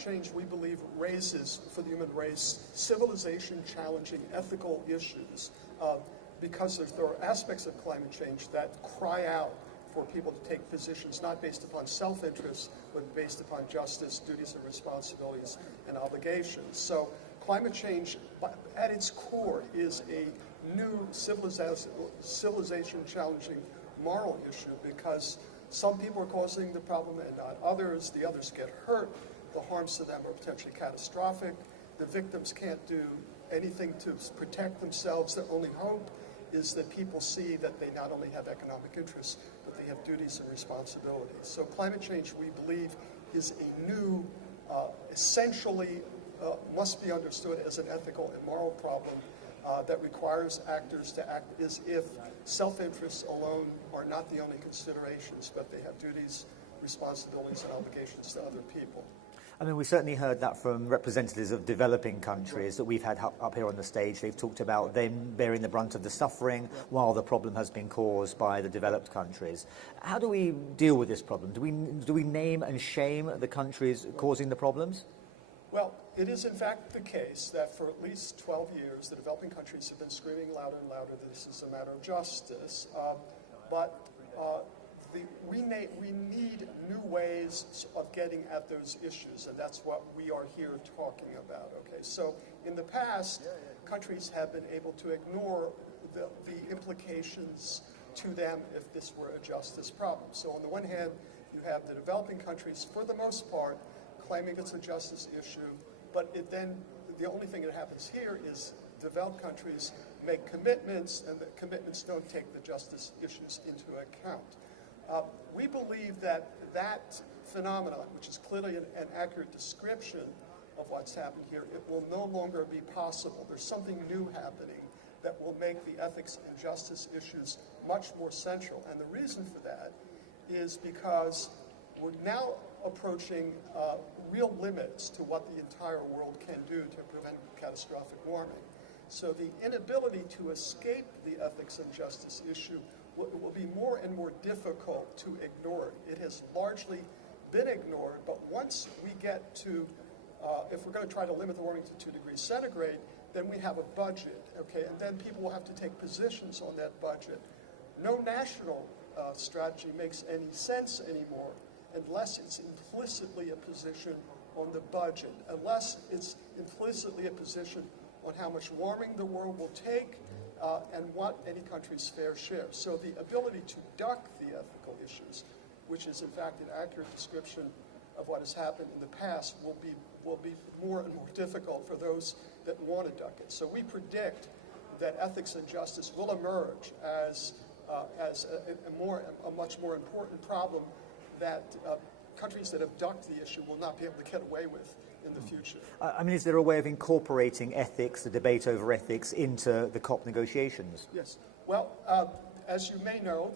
change, we believe, raises for the human race civilization-challenging ethical issues because there are aspects of climate change that cry out for people to take positions not based upon self-interest, but based upon justice, duties and responsibilities, and obligations. So climate change, at its core, is a new civilization-challenging moral issue because some people are causing the problem and not others. The others get hurt. The harms to them are potentially catastrophic. The victims can't do anything to protect themselves. Their only hope is that people see that they not only have economic interests, but they have duties and responsibilities. So climate change, we believe, is a new, essentially must be understood as an ethical and moral problem that requires actors to act as if self-interests alone are not the only considerations, but they have duties, responsibilities, and obligations to other people. I mean, we certainly heard that from representatives of developing countries that we've had up here on the stage. They've talked about them bearing the brunt of the suffering while the problem has been caused by the developed countries. How do we deal with this problem? Do we name and shame the countries causing the problems? Well, it is in fact the case that for at least 12 years, the developing countries have been screaming louder and louder that this is a matter of justice. We need new ways of getting at those issues, and that's what we are here talking about. Okay, so in the past, countries have been able to ignore the implications to them if this were a justice problem. So on the one hand, you have the developing countries, for the most part, claiming it's a justice issue, but then the only thing that happens here is developed countries make commitments, and the commitments don't take the justice issues into account. We believe that phenomenon, which is clearly an accurate description of what's happened here, it will no longer be possible. There's something new happening that will make the ethics and justice issues much more central. And the reason for that is because we're now approaching real limits to what the entire world can do to prevent catastrophic warming. So the inability to escape the ethics and justice issue will be more and more difficult to ignore. It has largely been ignored, but once we get to, if we're going to try to limit the warming to 2 degrees centigrade, then we have a budget, okay, and then people will have to take positions on that budget. No national strategy makes any sense anymore unless it's implicitly a position on the budget, unless it's implicitly a position on how much warming the world will take and what any country's fair share. So the ability to duck the ethical issues, which is in fact an accurate description of what has happened in the past, will be more and more difficult for those that want to duck it. So we predict that ethics and justice will emerge as a much more important problem that countries that have ducked the issue will not be able to get away with in the future. I mean, is there a way of incorporating ethics, the debate over ethics, into the COP negotiations? Yes. Well, as you may know,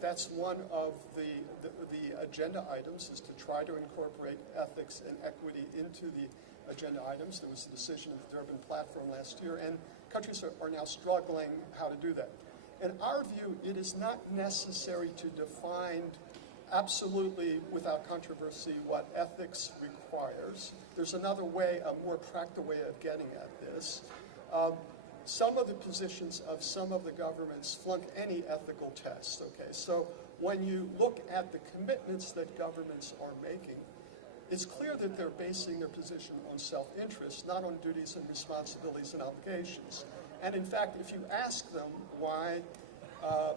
that's one of the agenda items, is to try to incorporate ethics and equity into the agenda items. There was a decision of the Durban platform last year, and countries are now struggling how to do that. In our view, it is not necessary to define absolutely without controversy what ethics requires. There's another way, a more practical way of getting at this. Some of the positions of some of the governments flunk any ethical test, okay? So when you look at the commitments that governments are making, it's clear that they're basing their position on self-interest, not on duties and responsibilities and obligations. And in fact, if you ask them why the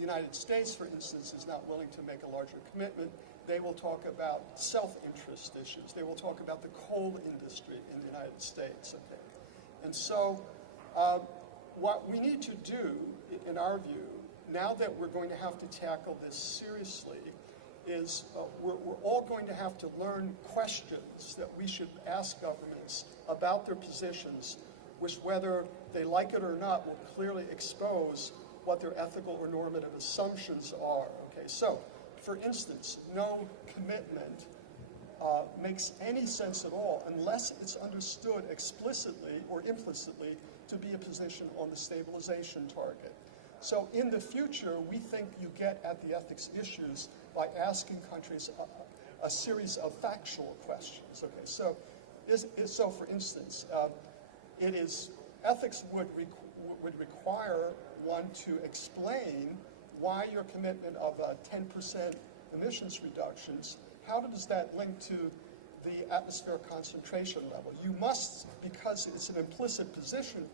United States, for instance, is not willing to make a larger commitment, they will talk about self-interest issues. They will talk about the coal industry in the United States, okay? And so what we need to do, in our view, now that we're going to have to tackle this seriously, is we're all going to have to learn questions that we should ask governments about their positions, which, whether they like it or not, will clearly expose what their ethical or normative assumptions are. Okay, so, for instance, no commitment makes any sense at all unless it's understood explicitly or implicitly to be a position on the stabilization target. So in the future, we think you get at the ethics issues by asking countries a series of factual questions. Okay, so for instance, ethics would require one to explain why your commitment of 10% emissions reductions, how does that link to the atmospheric concentration level? You must, because it's an implicit position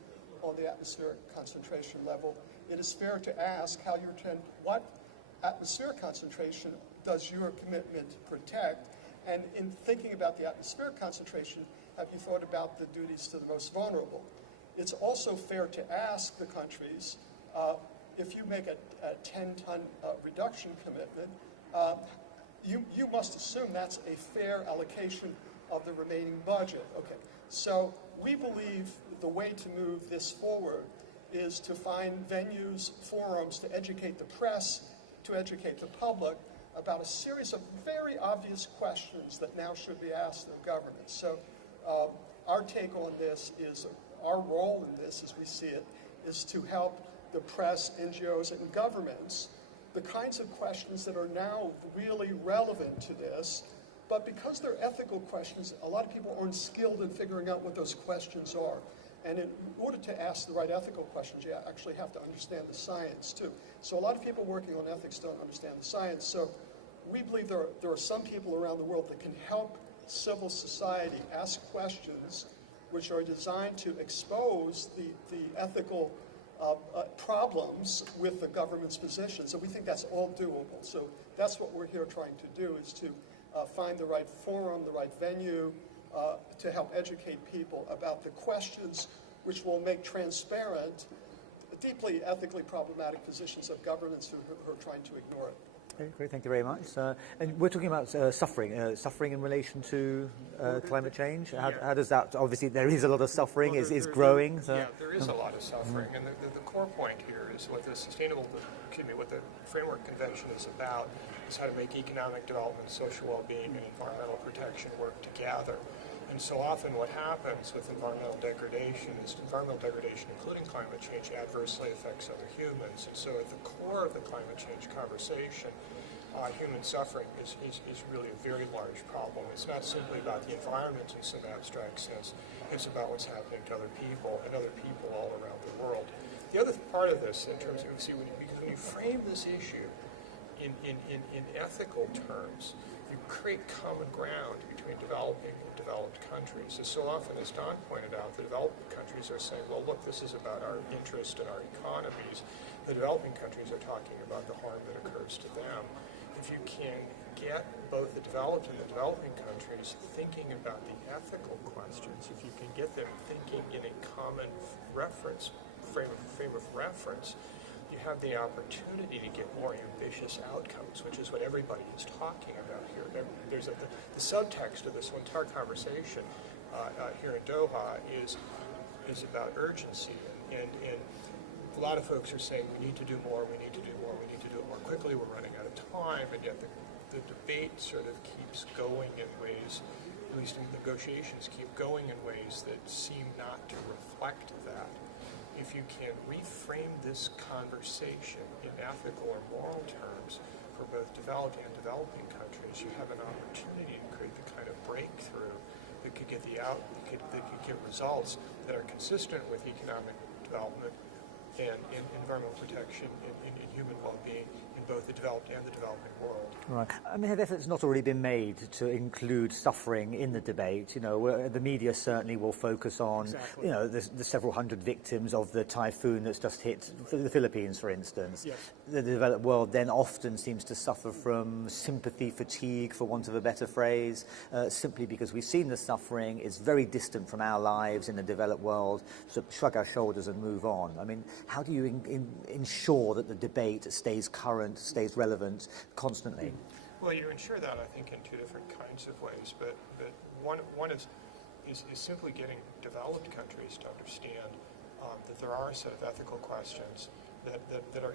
on the atmospheric concentration level, it is fair to ask what atmospheric concentration does your commitment protect? And in thinking about the atmospheric concentration, have you thought about the duties to the most vulnerable? It's also fair to ask the countries, if you make a 10-ton reduction commitment, you must assume that's a fair allocation of the remaining budget. Okay, so we believe the way to move this forward is to find venues, forums to educate the press, to educate the public about a series of very obvious questions that now should be asked of government. So our take on this is, our role in this, as we see it, is to help the press, NGOs, and governments, the kinds of questions that are now really relevant to this, but because they're ethical questions, a lot of people aren't skilled in figuring out what those questions are. And in order to ask the right ethical questions, you actually have to understand the science too. So a lot of people working on ethics don't understand the science. So we believe there are some people around the world that can help civil society ask questions which are designed to expose the ethical problems with the government's position. So we think that's all doable. So that's what we're here trying to do, is to find the right forum, the right venue, to help educate people about the questions which will make transparent deeply ethically problematic positions of governments who are trying to ignore it. Okay, great, thank you very much. And we're talking about suffering in relation to climate change. How does that, obviously there is a lot of suffering, is growing. So. Yeah, there is a lot of suffering. And the core point here is what the what the Framework Convention is about, is how to make economic development, social well-being, and environmental protection work together. And so often what happens with environmental degradation is environmental degradation, including climate change, adversely affects other humans. And so at the core of the climate change conversation, human suffering is really a very large problem. It's not simply about the environment in some abstract sense. It's about what's happening to other people and other people all around the world. The other part of this, in terms of, because when you frame this issue in ethical terms, you create common ground between developing and developed countries. And so often, as Don pointed out, the developing countries are saying, well, look, this is about our interest and our economies. The developing countries are talking about the harm that occurs to them. If you can get both the developed and the developing countries thinking about the ethical questions, if you can get them thinking in a common reference, frame of reference, you have the opportunity to get more ambitious outcomes, which is what everybody is talking about here. There's the subtext of this entire conversation here in Doha is about urgency, and a lot of folks are saying we need to do more, we need to do more, we need to do it more quickly, we're running out of time, and yet the debate sort of keeps going in ways, at least in negotiations, keep going in ways that seem not to reflect that. If you can reframe this conversation in ethical or moral terms for both developed and developing countries, you have an opportunity to create the kind of breakthrough that could get that could get results that are consistent with economic development and in environmental protection, in human well-being, in both the developed and the developing world. Right. I mean, have efforts not already been made to include suffering in the debate? You know, the media certainly will focus on, you know, the several hundred victims of the typhoon that's just hit the Philippines, for instance. Yes. The developed world then often seems to suffer from sympathy fatigue, for want of a better phrase, simply because we've seen the suffering. It's very distant from our lives in the developed world, so shrug our shoulders and move on. I mean, how do you ensure that the debate stays current, stays relevant constantly? Well, you ensure that, I think, in two different kinds of ways. But one is simply getting developed countries to understand that there are a set of ethical questions that are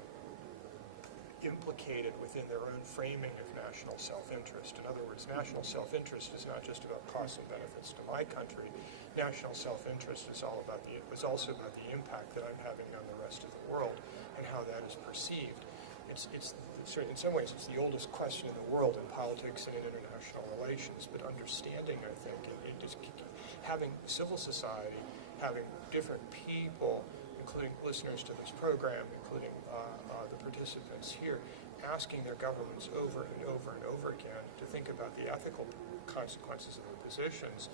implicated within their own framing of national self-interest. In other words, national self-interest is not just about costs and benefits to my country. National self-interest is also about the impact that I'm having on the rest of the world and how that is perceived. it's sort of, in some ways, it's the oldest question in the world in politics and in international relations. But understanding, I think, it just having civil society, having different people, including listeners to this program, including the participants here, asking their governments over and over and over again to think about the ethical consequences of their positions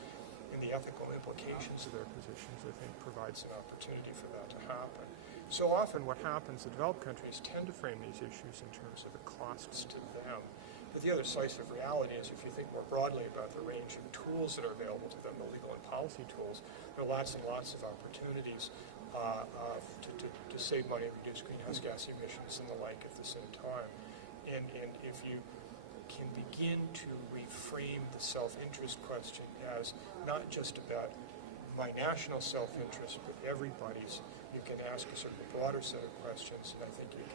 and the ethical implications of their positions, I think provides an opportunity for that to happen. So often what happens, the developed countries tend to frame these issues in terms of the costs to them. But the other slice of reality is, if you think more broadly about the range of tools that are available to them, the legal and policy tools, there are lots and lots of opportunities to save money, reduce greenhouse gas emissions and the like at the same time. And if you can begin to reframe the self-interest question as not just about my national self-interest, but everybody's, you can ask a sort of a broader set of questions, and I think you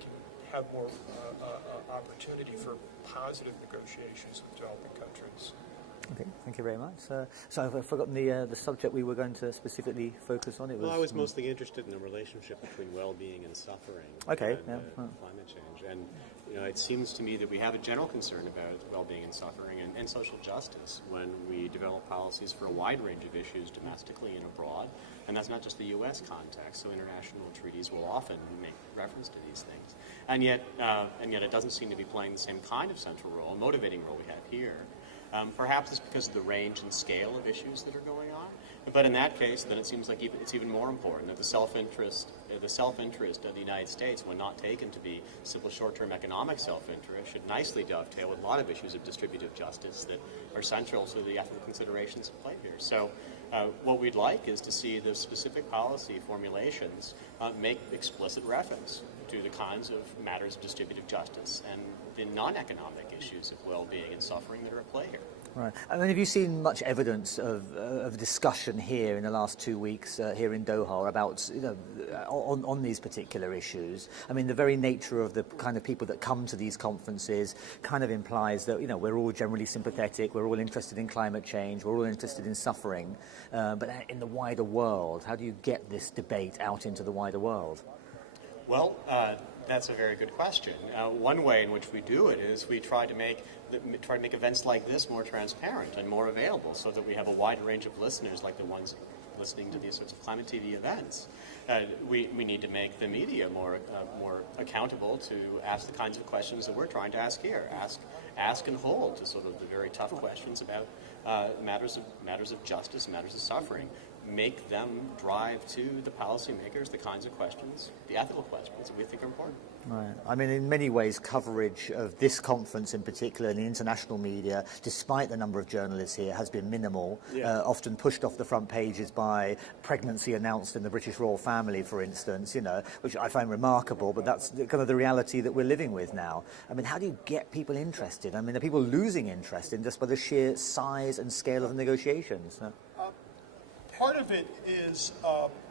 can have more opportunity for positive negotiations with developing countries. Okay, thank you very much. So I've forgotten the subject we were going to specifically focus on. Well, I was mostly interested in the relationship between well-being and suffering. Okay, and climate change. And it seems to me that we have a general concern about well-being and suffering and social justice when we develop policies for a wide range of issues domestically and abroad. And that's not just the U.S. context. So international treaties will often make reference to these things. And yet it doesn't seem to be playing the same kind of central role, motivating role we have here. Perhaps it's because of the range and scale of issues that are going on. But in that case, then it seems like it's even more important that the self-interest of the United States, when not taken to be simple short-term economic self-interest, should nicely dovetail with a lot of issues of distributive justice that are central to the ethical considerations at play here. So what we'd like is to see the specific policy formulations make explicit reference to the kinds of matters of distributive justice and the non-economic issues of well-being and suffering that are at play here. Right. I mean, have you seen much evidence of discussion here in the last 2 weeks here in Doha about on these particular issues? I mean, the very nature of the kind of people that come to these conferences kind of implies that we're all generally sympathetic, we're all interested in climate change, we're all interested in suffering, but in the wider world, how do you get this debate out into the wider world? Well, that's a very good question. One way in which we do it is we try to make events like this more transparent and more available, so that we have a wide range of listeners, like the ones listening to these sorts of climate TV events. We need to make the media more accountable to ask the kinds of questions that we're trying to ask here. Ask and hold to sort of the very tough questions about matters of justice, matters of suffering. Make them drive to the policymakers the kinds of questions, the ethical questions that we think are important. Right. I mean, in many ways, coverage of this conference in particular in the international media, despite the number of journalists here, has been minimal, often pushed off the front pages by pregnancy announced in the British royal family, for instance, which I find remarkable, but that's kind of the reality that we're living with now. I mean, how do you get people interested? I mean, are people losing interest in just by the sheer size and scale of the negotiations? Part of it is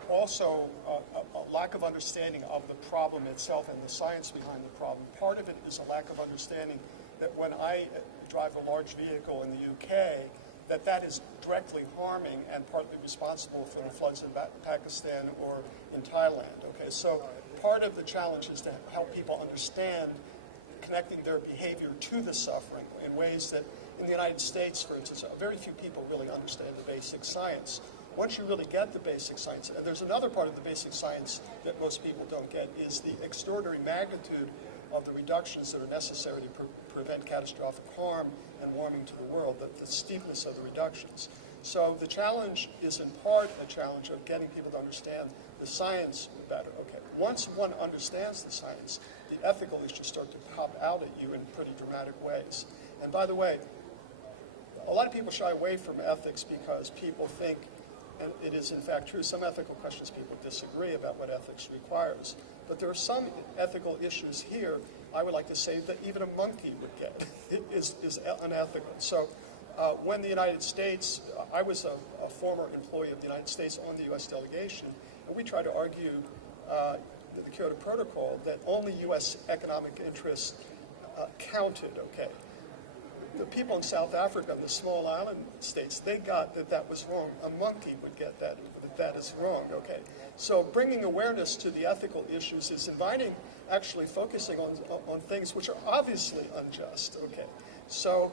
also a lack of understanding of the problem itself and the science behind the problem. Part of it is a lack of understanding that when I drive a large vehicle in the UK, that is directly harming and partly responsible for the floods in Pakistan or in Thailand. Okay, so part of the challenge is to help people understand connecting their behavior to the suffering in ways that, in the United States, for instance, very few people really understand the basic science. Once you really get the basic science, and there's another part of the basic science that most people don't get, is the extraordinary magnitude of the reductions that are necessary to prevent catastrophic harm and warming to the world, the steepness of the reductions. So the challenge is in part a challenge of getting people to understand the science better. Okay, once one understands the science, the ethical issues start to pop out at you in pretty dramatic ways. And by the way, a lot of people shy away from ethics because people think, and it is in fact true, some ethical questions people disagree about what ethics requires. But there are some ethical issues here, I would like to say, that even a monkey would get. It is unethical. So when the United States, I was a former employee of the United States on the U.S. delegation, and we tried to argue the Kyoto Protocol that only U.S. economic interests counted, okay. the people in South Africa, the small island states, they got that that was wrong. A monkey would get that is wrong, okay? So bringing awareness to the ethical issues is inviting, actually focusing on things which are obviously unjust, okay? So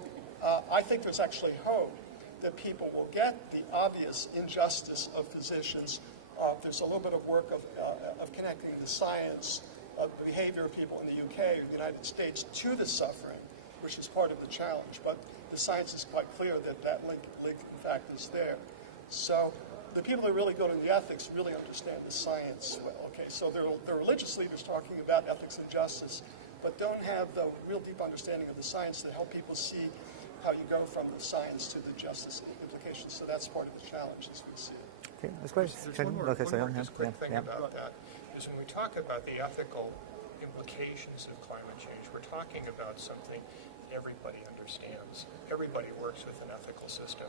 I think there's actually hope that people will get the obvious injustice of physicians. There's a little bit of work of connecting the science of the behavior of people in the UK or the United States to the suffering, which is part of the challenge. But the science is quite clear that that link in fact, is there. So the people that really go to the ethics really understand the science well, okay? So they're religious leaders talking about ethics and justice, but don't have the real deep understanding of the science to help people see how you go from the science to the justice implications. So that's part of the challenge as we see it. Okay, that's great. There's one more just quick thing about that is when we talk about the ethical implications of climate change, we're talking about something everybody understands. Everybody works with an ethical system.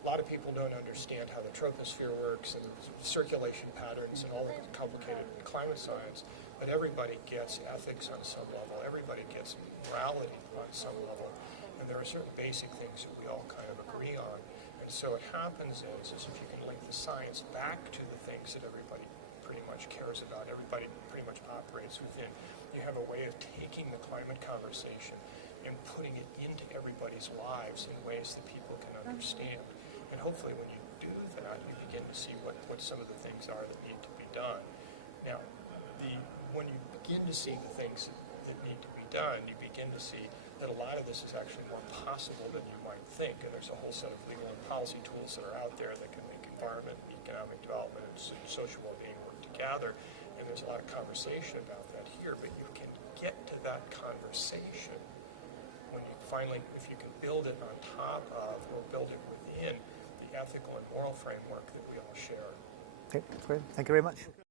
A lot of people don't understand how the troposphere works and circulation patterns and all the complicated climate science, but everybody gets ethics on some level. Everybody gets morality on some level. And there are certain basic things that we all kind of agree on. And so what happens is if you can link the science back to the things that everybody pretty much cares about, everybody pretty much operates within, you have a way of taking the climate conversation and putting it into everybody's lives in ways that people can understand. And hopefully when you do that, you begin to see what some of the things are that need to be done. Now, when you begin to see the things that need to be done, you begin to see that a lot of this is actually more possible than you might think, and there's a whole set of legal and policy tools that are out there that can make environment, economic development, and social well-being work together, and there's a lot of conversation about that here, but you can get to that conversation when you finally, if you can build it on top of or build it within the ethical and moral framework that we all share. Okay, that's great. Thank you very much.